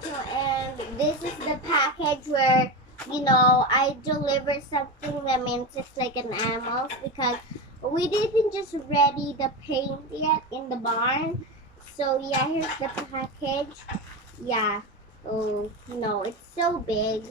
Tomato, and this is the package where, I deliver something that means it's like an animal because we didn't just ready the paint yet in the barn. So yeah, here's the package. Yeah. Oh no, it's so big.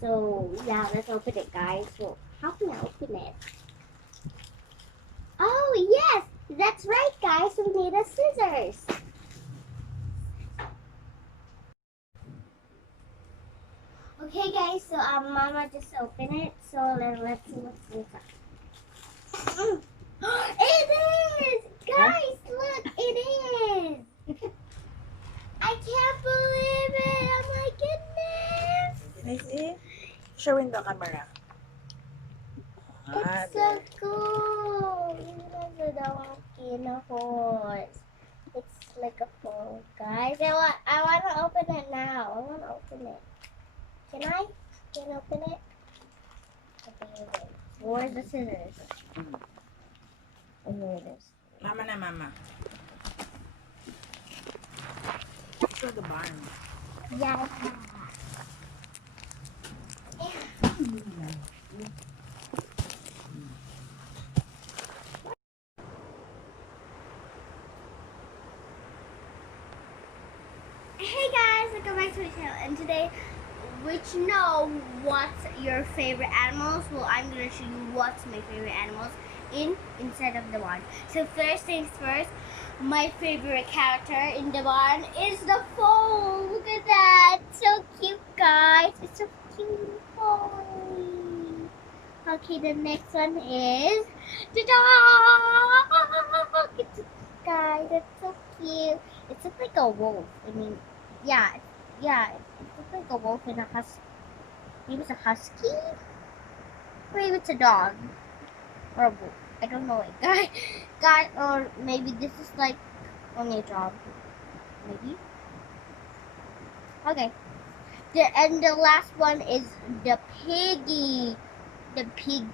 So yeah, let's open it, guys. So how can I open it? Oh yes, that's right, guys. We need a scissors. Okay, guys. So Mama just opened it. So let's see what's inside. It is, guys. Look, it is. I can't believe it. Oh my goodness. Can I see? Show in the camera. It's so cool. There's a donkey and a horse. It's like a phone, guys. I want to open it now. I want to open it. Can I? Can I open it? Okay, wait. Where's the scissors? Oh, here it is. Mama na mama. Show the barn. Yeah. Hey guys, welcome back to my channel, and today, which know what's your favorite animals? Well, I'm gonna show you what's my favorite animals inside of the barn. So first things first, my favorite character in the barn is the foal. Look at that, so cute, guys. It's so cute. Foal. Okay, the next one is the dog. Guys, it's so cute. It looks like a wolf. I mean, yeah, it looks like a wolf and a husky. Maybe it's a husky? Or maybe it's a dog. Or a wolf. I don't know it. Guys, or maybe this is like only a dog. Maybe. Okay. And the last one is the piggy. The pig.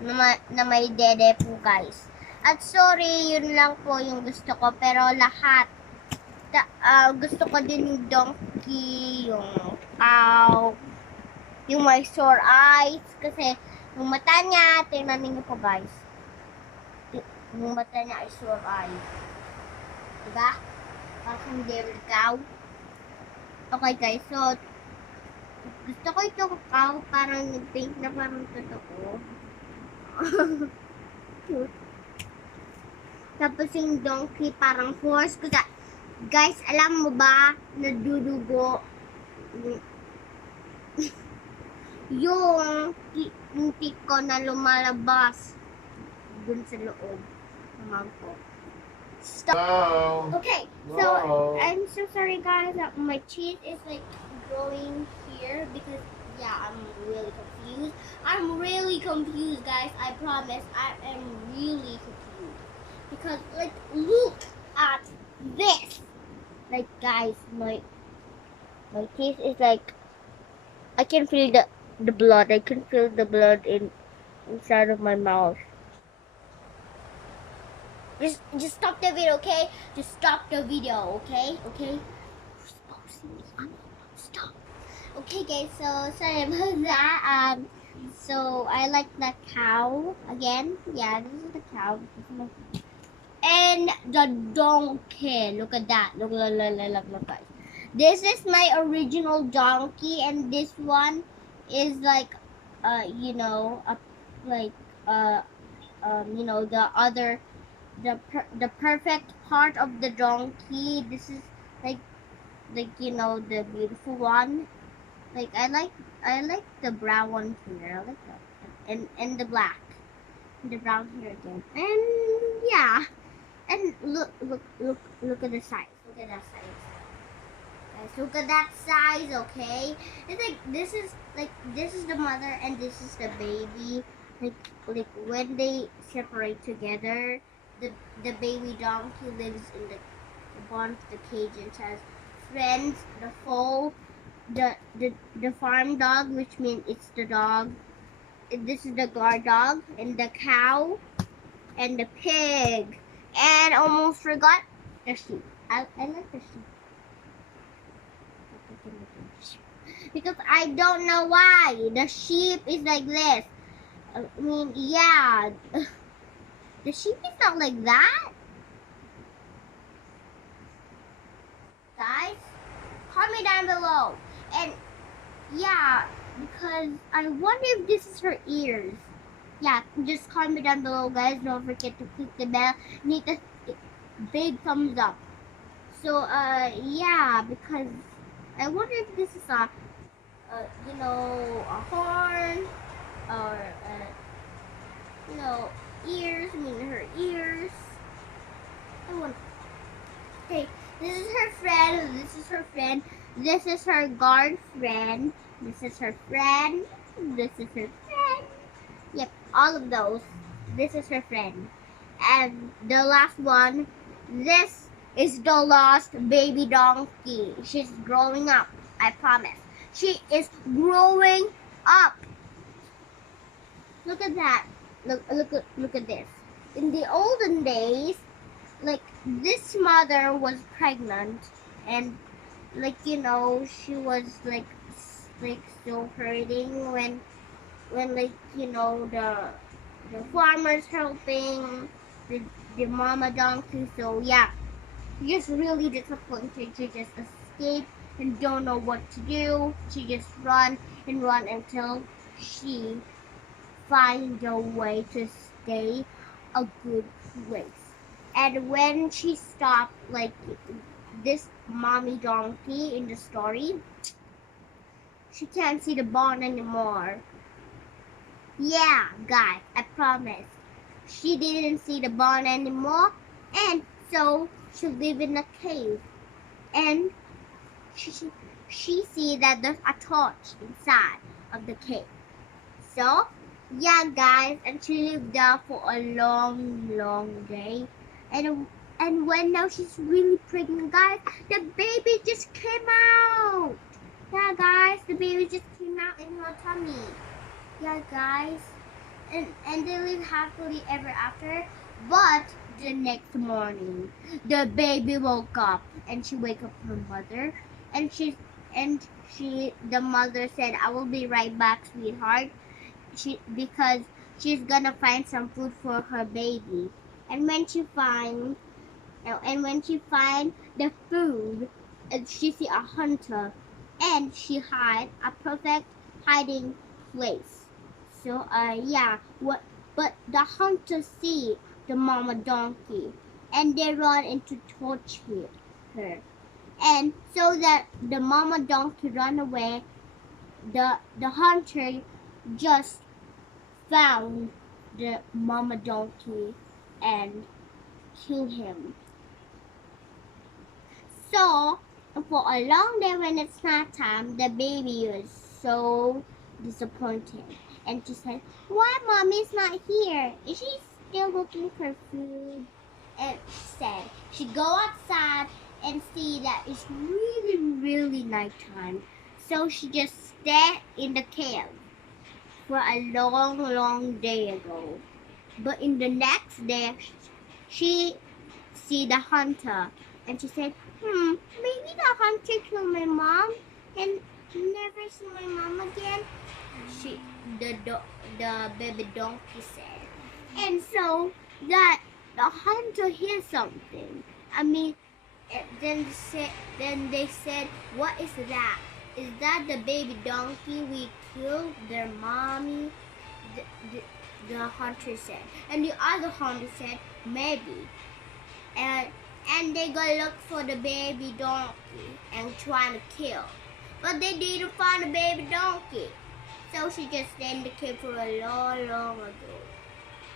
Na may dede po, guys. At sorry, yun lang po yung gusto ko. Pero lahat. Gusto ko din yung donkey, yung cow, yung may sore eyes. Kasi yung mata niya, tingnan niyo po, guys. Yung mata niya ay sore eye. Diba? Parang devil cow. Okay, guys. So, gusto ko itong cow. Parang nag-paint na parang totoo. Cute. Tapos yung donkey parang horse. Kasi, guys, alam mo ba, nadudugo yung tik ko na lumalabas dun sa loob ng mangko. Stop. Wow. Okay, so Wow. I'm so sorry, guys, that my cheese is like growing here because yeah, I'm really confused, guys. I promise, I am really confused because like look at this. Like, guys, my teeth is like, I can feel the blood. I can feel the blood inside of my mouth. Just stop the video, okay? Just stop the video, okay? Okay? Stop. Okay, guys. So sorry about that. So I like the cow again. Yeah, this is the cow. And the donkey. Look at that. Look, guys. This is my original donkey, and this one is like, the perfect part of the donkey. This is like, the beautiful one. Like, I like the brown one here. I like that, and the black, the brown here again, and yeah. And look at the size. Look at that size. Guys, look at that size, okay? It's like this is the mother and this is the baby. Like when they separate together, the baby donkey lives in the barn of the cage and has friends, the foal, the farm dog, which means it's the dog. This is the guard dog, and the cow, and the pig. And almost forgot the sheep. I like the sheep. because I don't know why the sheep is like this. I mean, yeah, the sheep is not like that, guys. Comment down below. And yeah, because I wonder if this is her ears. Yeah, just comment down below, guys. Don't forget to click the bell. Need a big thumbs up. So, yeah, because I wonder if this is a horn or, ears. I mean, her ears. I wonder. Okay, this is her friend. This is her friend. This is her guard friend. This is her friend. This is her friend. Yep, all of those. This is her friend. And the last one, this is the last baby donkey. She's growing up, I promise. She is growing up. Look at that. Look at this. In the olden days, like this mother was pregnant and she was like still hurting when the farmers helping the mama donkey. So yeah, just really disappointed. She just escaped and don't know what to do. She just run and run until she find a way to stay a good place. And when she stopped, like this mommy donkey in the story, she can't see the barn anymore. Yeah, guys, I promise. She didn't see the barn anymore, and so she lived in a cave. And she see that there's a torch inside of the cave. So, yeah, guys, and she lived there for a long, long day. And when now she's really pregnant, guys, the baby just came out. Yeah, guys, the baby just came out in her tummy. Yeah, guys, and they live happily ever after. But the next morning, the baby woke up, and she wake up her mother, and the mother said, "I will be right back, sweetheart." Because she's gonna find some food for her baby. And when she find the food, and she see a hunter, and she hide a perfect hiding place. So yeah, but the hunter see the mama donkey, and they run into torch her. And so that the mama donkey run away, the hunter just found the mama donkey and killed him. So, for a long day when it's night time, the baby was so disappointed. And she said, "Why mommy's not here? Is she still looking for food?" And she said, she go outside and see that it's really, really nighttime. So she just stayed in the cave for a long, long day ago. But in the next day, she see the hunter, and she said, maybe the hunter killed my mom and never see my mom again." She, the baby donkey said. And so that the hunter hears something. I mean, then they said, "What is that? Is that the baby donkey we killed their mommy?" The, the, the hunter said. And the other hunter said, "Maybe." And they go look for the baby donkey and trying to kill. But they didn't find the baby donkey. So she just stayed in the cave for a long, long ago.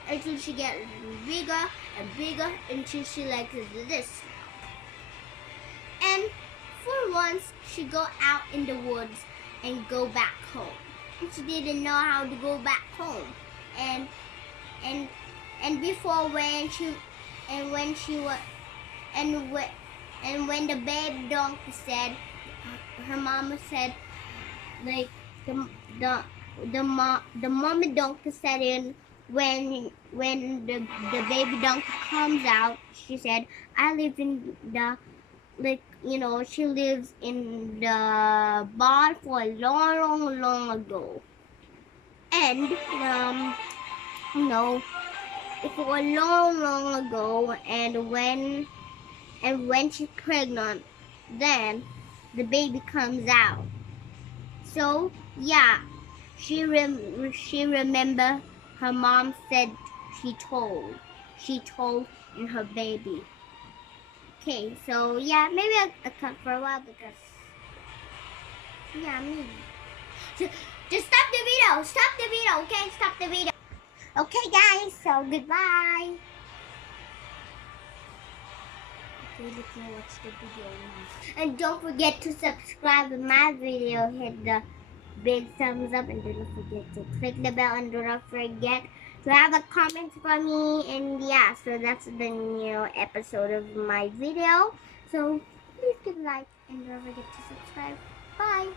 Until she gets bigger and bigger until she likes this. And for once, she go out in the woods and go back home. And she didn't know how to go back home. And before when she was and when the baby donkey said, her mama said, like the mommy donkey said, in when the baby donkey comes out, she said, "I live in the she lives in the barn for a long, long, long ago. And, you know, for a long, long ago, and when she's pregnant, then the baby comes out. So, yeah, she remember her mom said she told in her baby. Okay, so yeah, maybe I cut for a while because yeah, maybe. Just stop the video. Stop the video. Okay, stop the video. Okay, guys. So goodbye. Okay, let's now watch the video now. And don't forget to subscribe to my video. Hit the big thumbs up and do not forget to click the bell and do not forget to have a comment for me. And yeah, so that's the new episode of my video. So please give a like and don't forget to subscribe. Bye.